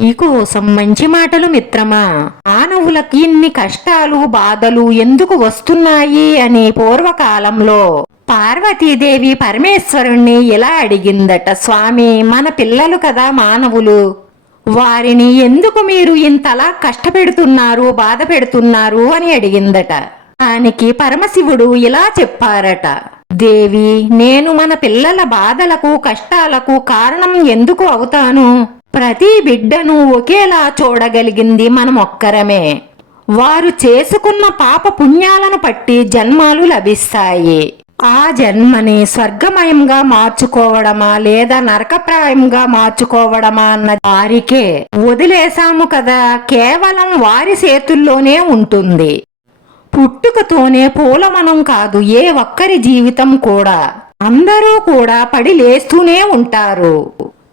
నీకోసం మంచి మాటలు మిత్రమా? మానవులకి ఇన్ని కష్టాలు బాధలు ఎందుకు వస్తున్నాయి అని పూర్వకాలంలో పార్వతీదేవి పరమేశ్వరుణ్ణి ఇలా అడిగిందట? స్వామి మన పిల్లలు కదా మానవులు. వారిని ఎందుకు మీరు ఇంతలా కష్టపెడుతున్నారు బాధ పెడుతున్నారు అని అడిగిందట. దానికి పరమశివుడు ఇలా చెప్పారట. దేవి నేను మన పిల్లల బాధలకు కష్టాలకు కారణం ఎందుకు అవుతాను? ప్రతి బిడ్డను ఒకేలా చూడగలిగింది మనం ఒక్కరమే వారు చేసుకున్న పాప పుణ్యాలను పట్టి జన్మాలు లభిస్తాయి. ఆ జన్మని స్వర్గమయంగా మార్చుకోవడమా లేదా నరకప్రాయంగా మార్చుకోవడమా అన్న వారికే వదిలేశాము కదా. కేవలం వారి చేతుల్లోనే ఉంటుంది. పుట్టుకతోనే పూలమనం కాదు ఏ ఒక్కరి జీవితం కూడా. అందరూ కూడా పడి లేస్తూనే ఉంటారు.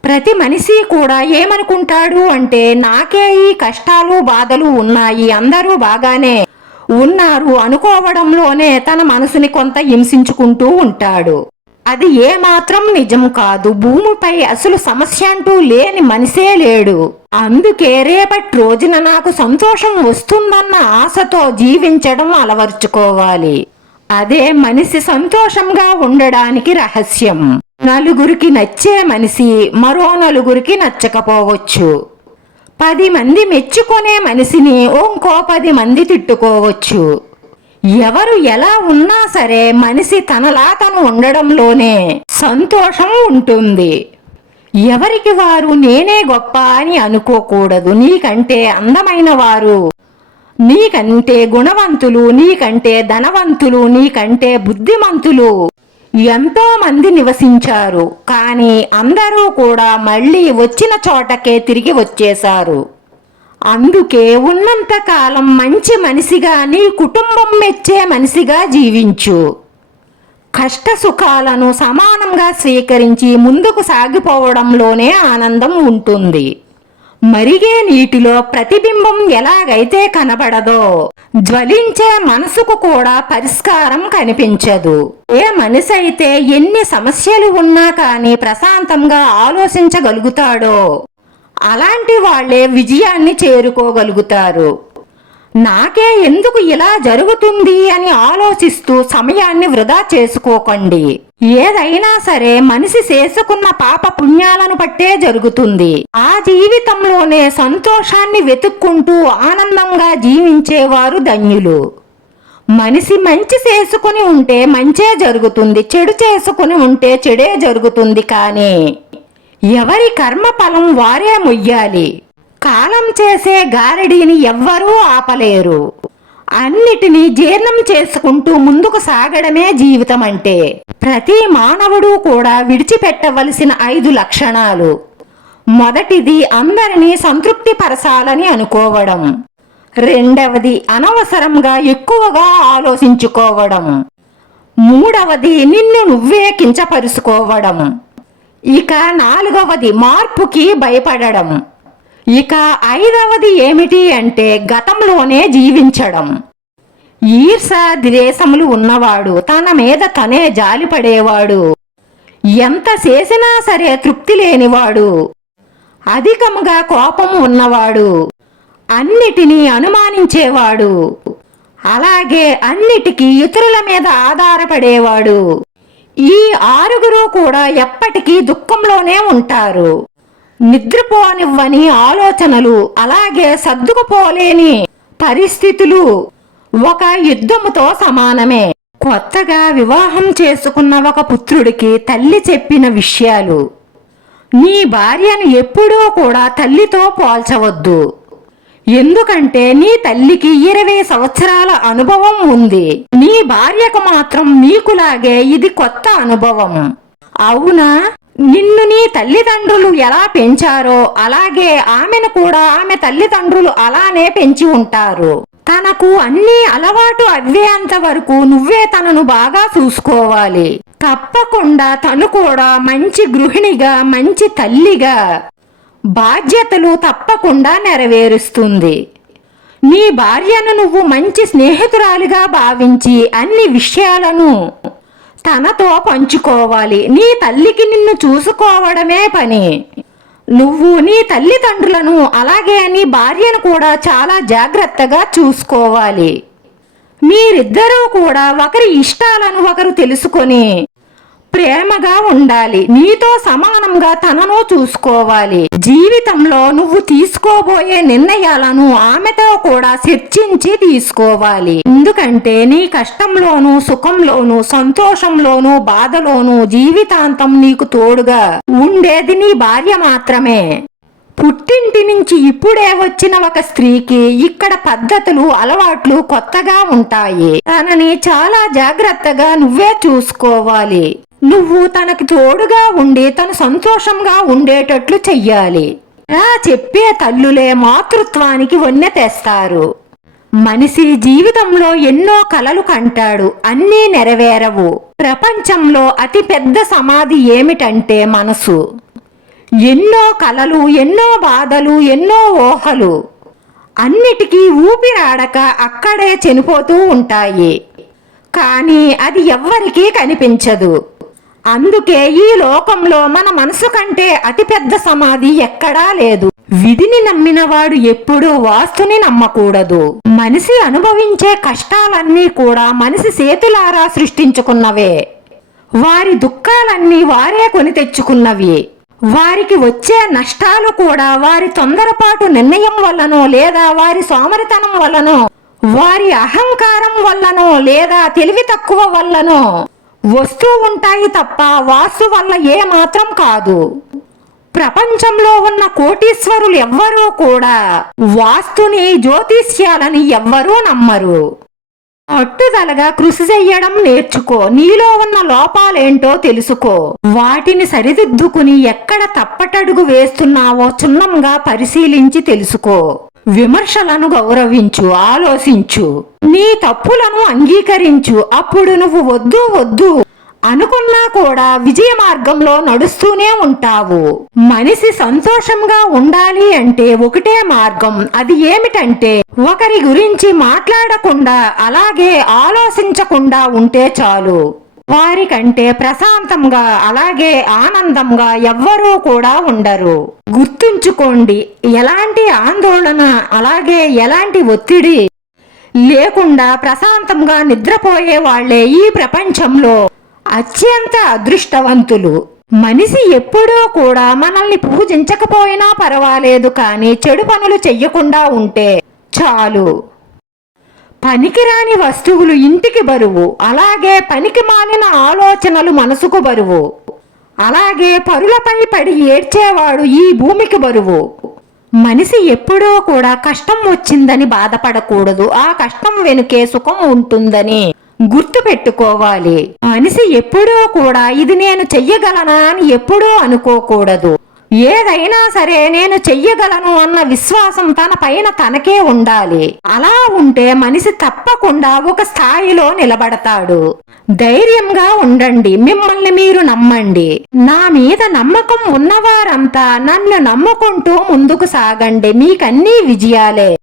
ప్రతి మనిషి కూడా ఏమనుకుంటాడు అంటే నాకే ఈ కష్టాలు బాధలు ఉన్నాయి అందరూ బాగానే ఉన్నారు అనుకోవడంలోనే తన మనసుని కొంత హింసించుకుంటూ ఉంటాడు. అది ఏమాత్రం నిజం కాదు భూమిపై అసలు సమస్య అంటూ లేని మనిషే లేడు. అందుకే రేపటి రోజున నాకు సంతోషం వస్తుందన్న ఆశతో జీవించడం అలవర్చుకోవాలి. అదే మనిషి సంతోషంగా ఉండడానికి రహస్యం. నలుగురికి నచ్చే మనిషి మరో నలుగురికి నచ్చకపోవచ్చు. పది మంది మెచ్చుకునే మనిషిని ఇంకో పది మంది తిట్టుకోవచ్చు. ఎవరు ఎలా ఉన్నా సరే మనిషి తనలా తను ఉండడంలోనే సంతోషం ఉంటుంది. ఎవరికి వారు నేనే గొప్ప అని అనుకోకూడదు. నీకంటే అందమైన వారు నీకంటే గుణవంతులు నీకంటే ధనవంతులు నీకంటే బుద్ధిమంతులు. ఎంతో మంది నివసించారు కానీ అందరూ కూడా మళ్ళీ వచ్చిన చోటకే తిరిగి వచ్చేశారు. అందుకే ఉన్నంత కాలం మంచి మనిషిగా నీ కుటుంబం మెచ్చే మనిషిగా జీవించు. కష్ట సుఖాలను సమానంగా స్వీకరించి ముందుకు సాగిపోవడంలోనే ఆనందం ఉంటుంది. మరిగే నీటిలో ప్రతిబింబం ఎలాగైతే కనబడదో జ్వలించే మనసుకు కూడా పరిష్కారం కనిపించదు. ఏ మనిషి అయితే ఎన్ని సమస్యలు ఉన్నా కానీ ప్రశాంతంగా ఆలోచించగలుగుతాడో అలాంటి వాళ్ళే విజయాన్ని చేరుకోగలుగుతారు. నాకే ఎందుకు ఇలా జరుగుతుంది అని ఆలోచిస్తూ సమయాన్ని వృధా చేసుకోకండి. ఏదైనా సరే మనిషి చేసుకున్న పాప పుణ్యాలను పట్టే జరుగుతుంది. ఆ జీవితంలోనే సంతోషాన్ని వెతుక్కుంటూ ఆనందంగా జీవించేవారు ధన్యులు. మనిషి మంచి చేసుకుని ఉంటే మంచే జరుగుతుంది చెడు చేసుకుని ఉంటే చెడే జరుగుతుంది కానీ ఎవరి కర్మ ఫలం వారే మొయ్యాలి? కాలం చేసే గారడీని ఎవ్వరూ ఆపలేరు. అన్నిటినీ జీర్ణం చేసుకుంటూ ముందుకు సాగడమే జీవితం అంటే ప్రతి మానవుడు కూడా విడిచిపెట్టవలసిన ఐదు లక్షణాలు. మొదటిది అందరినీ సంతృప్తిపరచాలని అనుకోవడం. రెండవది అనవసరంగా ఎక్కువగా ఆలోచించుకోవడం. మూడవది నిన్ను నువ్వే కించపరుచుకోవడం. ఇక నాలుగవది మార్పుకి భయపడడం. ఇక ఐదవది ఏమిటి అంటే గతంలోనే జీవించడం. ఈర్ష ద్వేషములు ఉన్నవాడు తన మీద తనే జాలిపడేవాడు ఎంత చేసినా సరే తృప్తి లేనివాడు. అధికముగా కోపం ఉన్నవాడు. అన్నిటినీ అనుమానించేవాడు. అలాగే అన్నిటికీ ఇతరుల మీద ఆధారపడేవాడు. ఈ ఆరుగురు కూడా ఎప్పటికీ దుఃఖంలోనే ఉంటారు. నిద్రపోనివ్వని ఆలోచనలు అలాగే సర్దుకుపోలేని పరిస్థితులు ఒక యుద్ధముతో సమానమే. కొత్తగా వివాహం చేసుకున్న ఒక పుత్రుడికి తల్లి చెప్పిన విషయాలు. నీ భార్యను ఎప్పుడూ కూడా తల్లితో పోల్చవద్దు. ఎందుకంటే నీ తల్లికి ఇరవై సంవత్సరాల అనుభవం ఉంది. నీ భార్యకు మాత్రం నీకులాగే ఇది కొత్త అనుభవం. అవునా? నిన్ను నీ తల్లిదండ్రులు ఎలా పెంచారో అలాగే ఆమెను కూడా ఆమె తల్లిదండ్రులు అలానే పెంచి ఉంటారు. తనకు అన్ని అలవాటు అవ్వేంత వరకు నువ్వే తనను బాగా చూసుకోవాలి. తప్పకుండా తను కూడా మంచి గృహిణిగా మంచి తల్లిగా బాధ్యతలు తప్పకుండా నెరవేరుస్తుంది. నీ భార్యను నువ్వు మంచి స్నేహితురాలిగా భావించి అన్ని విషయాలను తనతో పంచుకోవాలి. నీ తల్లికి నిన్ను చూసుకోవడమే పని. నువ్వు నీ తల్లిదండ్రులను అలాగే నీ భార్యను కూడా చాలా జాగ్రత్తగా చూసుకోవాలి. మీరిద్దరూ కూడా ఒకరి ఇష్టాలను ఒకరు తెలుసుకొని ప్రేమగా ఉండాలి. నీతో సమానంగా తనను చూసుకోవాలి. జీవితంలో నువ్వు తీసుకోబోయే నిర్ణయాలను ఆమెతో కూడా చర్చించి తీసుకోవాలి. ఎందుకంటే నీ కష్టంలోను సుఖంలోను సంతోషంలోను బాధలోను జీవితాంతం నీకు తోడుగా ఉండేది నీ భార్య మాత్రమే. పుట్టింటి నుంచి ఇప్పుడే వచ్చిన ఒక స్త్రీకి ఇక్కడ పద్ధతులు అలవాట్లు కొత్తగా ఉంటాయి. తనని చాలా జాగ్రత్తగా నువ్వే చూసుకోవాలి. నువ్వు తనకు తోడుగా ఉండి తను సంతోషంగా ఉండేటట్లు చెయ్యాలి. ఆ చెప్పే తల్లులే మాతృత్వానికి వన్నె తెస్తారు. మనిషి జీవితంలో ఎన్నో కలలు కంటాడు అన్నీ నెరవేరవు. ప్రపంచంలో అతి పెద్ద సమాధి ఏమిటంటే మనసు. ఎన్నో కలలు ఎన్నో బాధలు ఎన్నో ఊహలు. అన్నిటికీ ఊపిరాడక అక్కడే చనిపోతూ ఉంటాయి. కానీ అది ఎవ్వరికీ కనిపించదు. అందుకే ఈ లోకంలో మన మనసు కంటే అతిపెద్ద సమాధి ఎక్కడా లేదు. విధిని నమ్మినవాడు ఎప్పుడూ వాస్తుని నమ్మకూడదు. మనిషి అనుభవించే కష్టాలన్నీ కూడా మనిషి చేతులారా సృష్టించుకున్నవే. వారి దుఃఖాలన్నీ వారే కొని తెచ్చుకున్నవి. వారికి వచ్చే నష్టాలు కూడా వారి తొందరపాటు నిర్ణయం వల్లనో లేదా వారి సోమరితనం వల్లనో వారి అహంకారం వల్లనో లేదా తెలివి తక్కువ వల్లనో వస్తూ ఉంటాయి తప్ప వాస్తు వల్ల ఏ మాత్రం కాదు. ప్రపంచంలో ఉన్న కోటీశ్వరులు ఎవ్వరూ కూడా వాస్తుని జ్యోతిష్యాలని ఎవ్వరూ నమ్మరు. అట్టుదలగా కృషి చెయ్యడం నేర్చుకో. నీలో ఉన్న లోపాలేంటో తెలుసుకో. వాటిని సరిదిద్దుకుని ఎక్కడ తప్పటడుగు వేస్తున్నావో చున్నంగా పరిశీలించి తెలుసుకో. విమర్శలను గౌరవించు ఆలోచించు. నీ తప్పులను అంగీకరించు అప్పుడు నువ్వు వద్దు వద్దు అనుకున్నా కూడా విజయ మార్గంలో నడుస్తూనే ఉంటావు. మనిషి సంతోషంగా ఉండాలి అంటే ఒకటే మార్గం. అది ఏమిటంటే ఒకరి గురించి మాట్లాడకుండా అలాగే ఆలోచించకుండా ఉంటే చాలు. వారికంటే ప్రశాంతంగా అలాగే ఆనందంగా ఎవ్వరూ కూడా ఉండరు. గుర్తుంచుకోండి ఎలాంటి ఆందోళన అలాగే ఎలాంటి ఒత్తిడి లేకుండా ప్రశాంతంగా నిద్రపోయే వాళ్ళే ఈ ప్రపంచంలో అత్యంత అదృష్టవంతులు. మనిషి ఎప్పుడూ కూడా మనల్ని పూజించకపోయినా పర్వాలేదు కానీ చెడు పనులు చెయ్యకుండా ఉంటే చాలు. పనికిరాని వస్తువులు ఇంటికి బరువు అలాగే పనికి మానిన ఆలోచనలు మనసుకు బరువు. అలాగే పరులపై పడి ఏడ్చేవాడు ఈ భూమికి బరువు. మనిషి ఎప్పుడూ కూడా కష్టం వచ్చిందని బాధపడకూడదు ఆ కష్టం వెనుకే సుఖం ఉంటుందని గుర్తు పెట్టుకోవాలి మనిషి ఎప్పుడూ కూడా ఇది నేను చెయ్యగలనా అని ఎప్పుడూ అనుకోకూడదు. ఏదైనా సరే నేను చెయ్యగలను అన్న విశ్వాసం తన పైన తనకే ఉండాలి. అలా ఉంటే మనిషి తప్పకుండా ఒక స్థాయిలో నిలబడతాడు. ధైర్యంగా ఉండండి మిమ్మల్ని మీరు నమ్మండి. నా మీద నమ్మకం ఉన్నవారంతా నన్ను నమ్ముకుంటూ ముందుకు సాగండి మీకన్నీ విజయాలే.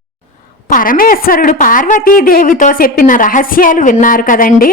పరమేశ్వరుడు పార్వతీదేవితో చెప్పిన రహస్యాలు విన్నారు కదండి?